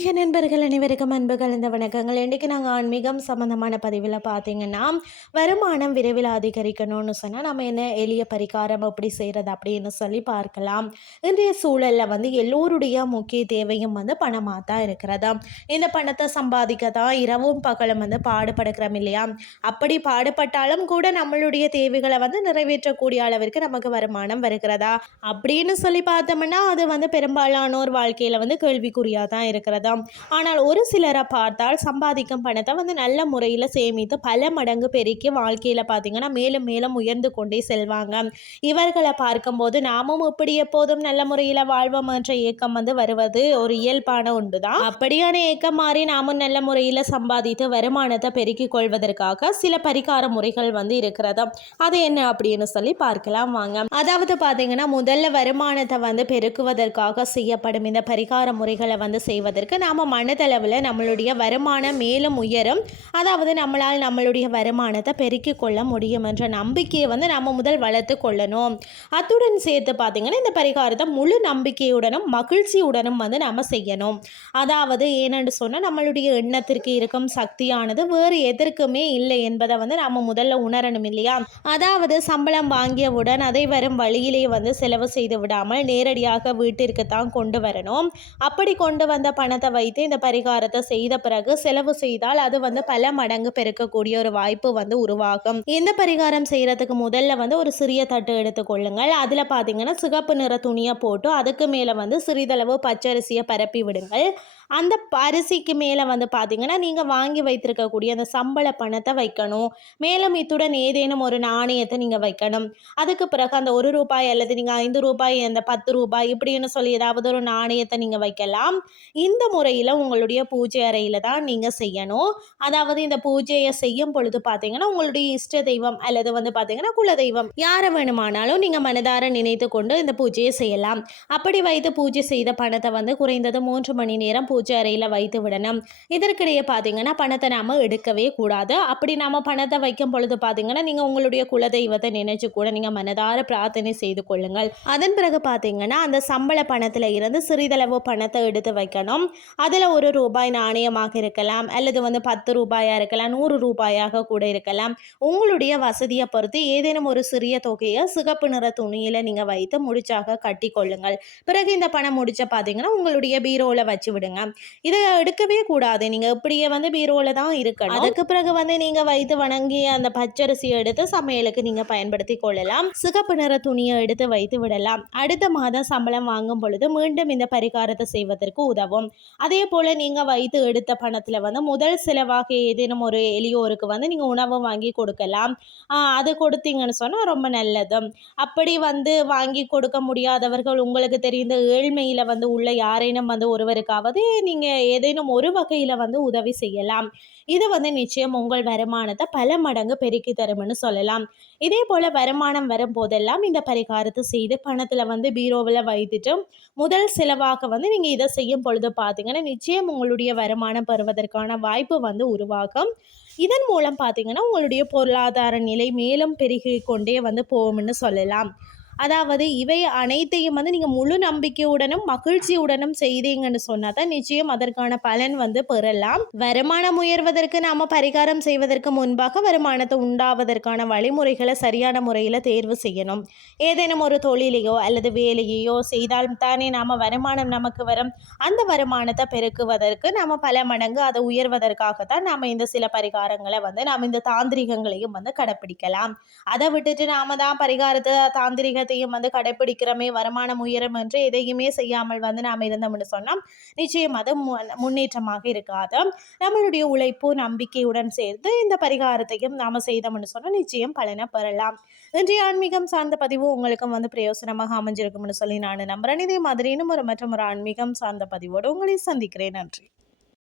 ஆன்மீக நண்பர்கள் அனைவருக்கும் அன்பு கலந்த வணக்கங்கள். இன்றைக்கி நாங்கள் ஆன்மீகம் சம்மந்தமான பதிவில் பார்த்தீங்கன்னா வருமானம் விரைவில் அதிகரிக்கணும்னு சொன்னால் நம்ம என்ன எளிய பரிகாரம் எப்படி செய்கிறது அப்படின்னு சொல்லி பார்க்கலாம். இன்றைய சூழலில் வந்து எல்லோருடைய முக்கிய தேவையும் வந்து பணமாக தான் இருக்கிறதா. இந்த பணத்தை சம்பாதிக்க தான் இரவும் பகலும் வந்து பாடுபடுக்கிறோம் இல்லையா? அப்படி பாடுபட்டாலும் கூட நம்மளுடைய தேவைகளை வந்து நிறைவேற்றக்கூடிய அளவிற்கு நமக்கு வருமானம் வருகிறதா? அப்படின்னு சொல்லி பார்த்தோம்னா அது வந்து பெரும்பாலானோர் வாழ்க்கையில் வந்து கேள்விக்குறியாக தான் இருக்கிறதா. ஆனால் ஒரு சிலரை பார்த்தால் சம்பாதிக்கும் பணத்தை வந்து நல்ல முறையில் சேமித்து பல மடங்கு பெருக்கி வாழ்க்கையில் பார்த்திங்கன்னா மேலும் மேலும் உயர்ந்து கொண்டே செல்வாங்க. இவர்களை பார்க்கும்போது நாமும் இப்படி எப்போதும் நல்ல முறையில் வாழ்வோம் என்ற ஏக்கம் வந்து வருவது ஒரு இயல்பான உண்டு தான் அப்படியான ஏக்கம் மாறி நாமும் நல்ல முறையில் சம்பாதித்து வருமானத்தை பெருக்கிக் கொள்வதற்காக சில பரிகார முறைகள் வந்து இருக்கிறதா. அது என்ன அப்படின்னு சொல்லி பார்க்கலாம் வாங்க. அதாவது பார்த்தீங்கன்னா முதல்ல வருமானத்தை வந்து பெருக்குவதற்காக செய்யப்படும் இந்த பரிகார முறைகளை வந்து செய்வதற்கு நாம் மனதளவில் நம்மளுடைய வருமானம் மேலும் உயரும். அதாவது நம்மளால் நம்மளுடைய வருமானத்தை பெருக்கிக் கொள்ள முடியும் என்ற நம்பிக்கையை வந்து நம்ம முதல் வளர்த்து கொள்ளணும். அத்துடன் சேர்த்து பார்த்திங்கன்னா இந்த பரிகாரத்தை முழு நம்பிக்கையுடனும் மகிழ்ச்சியுடனும் வந்து நம்ம செய்யணும். அதாவது ஏனென்று சொன்னால் நம்மளுடைய எண்ணத்திற்கு இருக்கும் சக்தியானது வேறு எதற்குமே இல்லை என்பதை வந்து நம்ம முதல்ல உணரணும் இல்லையா? அதாவது சம்பளம் வாங்கியவுடன் அதை வரும் வழியிலே வந்து செலவு செய்து விடாமல் நேரடியாக வீட்டிற்கு தான் கொண்டு வரணும். அப்படி கொண்டு வந்த பணத்தை வைத்து இந்த பரிகாரத்தை செய்த பிறகு செலவு செய்தால் அது வந்து பல மடங்கு பெருக்கக்கூடிய ஒரு வாய்ப்பு வந்து உருவாகும். இந்த பரிகாரம் செய்யறதுக்கு முதல்ல வந்து ஒரு சிறிய தட்டு எடுத்துக்கொள்ளுங்கள் அதில் பார்த்தீங்கன்னா சிகப்பு நிற துணியை போட்டு அதுக்கு மேலே வந்து சிறிதளவு பச்சரிசியை பரப்பி விடுங்கள். அந்த அரிசிக்கு மேலே வந்து பார்த்தீங்கன்னா நீங்கள் வாங்கி வைத்திருக்கக்கூடிய அந்த சம்பள பணத்தை வைக்கணும். மேலும் இத்துடன் ஏதேனும் ஒரு நாணயத்தை நீங்கள் வைக்கணும். அதுக்கு பிறகு அந்த ஒரு ரூபாய் அல்லது நீங்கள் ஐந்து ரூபாய் அந்த பத்து ரூபாய் இப்படின்னு சொல்லி ஏதாவது ஒரு நாணயத்தை நீங்கள் வைக்கலாம். இந்த முறையில் உங்களுடைய பூஜை அறையில் தான் நீங்கள் செய்யணும். அதாவது இந்த பூஜையை செய்யும் பொழுது பார்த்தீங்கன்னா உங்களுடைய இஷ்ட தெய்வம் அல்லது வந்து பார்த்தீங்கன்னா குல தெய்வம் யாரை வேணுமானாலும் நீங்கள் மனதார நினைத்து கொண்டு இந்த பூஜையை செய்யலாம். அப்படி வைத்து பூஜை செய்த பணத்தை வந்து குறைந்தது மூன்று மணி நேரம் பூஜை அறையில் வைத்து விடணும். இதற்கிடையே பார்த்தீங்கன்னா பணத்தை நாம் எடுக்கவே கூடாது. அப்படி நாம் பணத்தை வைக்கும் பொழுது பார்த்தீங்கன்னா நீங்கள் உங்களுடைய குலதெய்வத்தை நினைச்சு கூட நீங்கள் மனதார பிரார்த்தனை செய்து கொள்ளுங்கள். அதன் பிறகு பார்த்தீங்கன்னா அந்த சம்பள பணத்தில் இருந்து சிறிதளவு பணத்தை எடுத்து வைக்கணும். அதில் ஒரு ரூபாய் நாணயமாக இருக்கலாம் அல்லது வந்து பத்து ரூபாயாக இருக்கலாம் நூறு ரூபாயாக கூட இருக்கலாம். உங்களுடைய வசதியை பொறுத்து ஏதேனும் ஒரு சிறிய தொகையை சிகப்பு நிற துணியில் நீங்கள் வைத்து முடிச்சாக கட்டி கொள்ளுங்கள். பிறகு இந்த பணம் முடிச்ச பார்த்தீங்கன்னா உங்களுடைய பீரோவில் வச்சு விடுங்க. இதை எடுக்கவே கூடாது. நீங்கள் இப்படியே வந்து பீரோவில் தான் இருக்கணும். அதுக்கு பிறகு வந்து நீங்கள் வைத்து வணங்கி அந்த பச்சரிசியை எடுத்து சமையலுக்கு நீங்கள் பயன்படுத்தி கொள்ளலாம். சிகப்பு நிற துணியை எடுத்து வைத்து விடலாம். அடுத்த மாதம் சம்பளம் வாங்கும் பொழுது மீண்டும் இந்த பரிகாரத்தை செய்வதற்கு உதவும். அதே போல் நீங்கள் வைத்து எடுத்த பணத்தில் வந்து முதல் செலவாக ஏதேனும் ஒரு எளியோருக்கு வந்து நீங்கள் உணவு வாங்கி கொடுக்கலாம். அது கொடுத்தீங்கன்னு சொன்னால் ரொம்ப நல்லது அப்படி வந்து வாங்கி கொடுக்க முடியாதவர்கள் உங்களுக்கு தெரிந்த ஏழ்மையில் வந்து உள்ள யாரேனும் வந்து ஒருவருக்காவது நீங்கள் ஏதேனும் ஒரு வகையில் வந்து உதவி செய்யலாம். இது வந்து நிச்சயம் உங்கள் வருமானத்தை பல மடங்கு பெருக்கி தரும்னு சொல்லலாம். இதே போல் வருமானம் வரும்போதெல்லாம் இந்த பரிகாரத்தை செய்து பணத்தில் வந்து பீரோவில் வைத்துட்டு முதல் செலவாக வந்து நீங்கள் இதை செய்யும் பொழுது பார்த்தீங்கன்னா நிச்சயம் உங்களுடைய வருமானம் பெறுவதற்கான வாய்ப்பு வந்து உருவாகும். இதன் மூலம் பார்த்தீங்கன்னா உங்களுடைய பொருளாதார நிலை மேலும் பெருகி கொண்டே வந்து போகும்னு சொல்லலாம். அதாவது இவை அனைத்தையும் வந்து நீங்கள் முழு நம்பிக்கையுடனும் மகிழ்ச்சியுடனும் செய்தீங்கன்னு சொன்னால் தான் நிச்சயம் அதற்கான பலன் வந்து பெறலாம். வருமானம் உயர்வதற்கு நாம் பரிகாரம் செய்வதற்கு முன்பாக வருமானத்தை உண்டாவதற்கான வழிமுறைகளை சரியான முறையில் தேர்வு செய்யணும். ஏதேனும் ஒரு தொழிலையோ அல்லது வேலையையோ செய்தால் தானே நாம் வருமானம் நமக்கு வரும். அந்த வருமானத்தை பெருக்குவதற்கு நாம் பல மடங்கு அதை உயர்வதற்காக தான் நாம் இந்த சில பரிகாரங்களை வந்து நாம் இந்த தாந்திரிகங்களையும் வந்து கடைப்பிடிக்கலாம். அதை விட்டுட்டு நாம தான் பரிகாரத்தை தாந்திரிக எல்லாத்தையும் வந்து கடைப்பிடிக்கிறோமே வருமானம் உயரம் என்று எதையுமே செய்யாமல் வந்து நாம் இருந்தோம்னு சொன்னால் நிச்சயம் அது முன்னேற்றமாக இருக்காது. நம்மளுடைய உழைப்பு நம்பிக்கையுடன் சேர்த்து இந்த பரிகாரத்தையும் நாம் செய்தோம்னு சொன்னால் நிச்சயம் பலனை பெறலாம். இன்றைய ஆன்மீகம் சார்ந்த பதிவு உங்களுக்கும் வந்து பிரயோசனமாக அமைஞ்சிருக்கும்னு சொல்லி நான் நம்புறேன். இதே மாதிரி இன்னும் ஒரு மற்றும் ஒரு ஆன்மீகம் சார்ந்த பதிவோடு உங்களை சந்திக்கிறேன். நன்றி.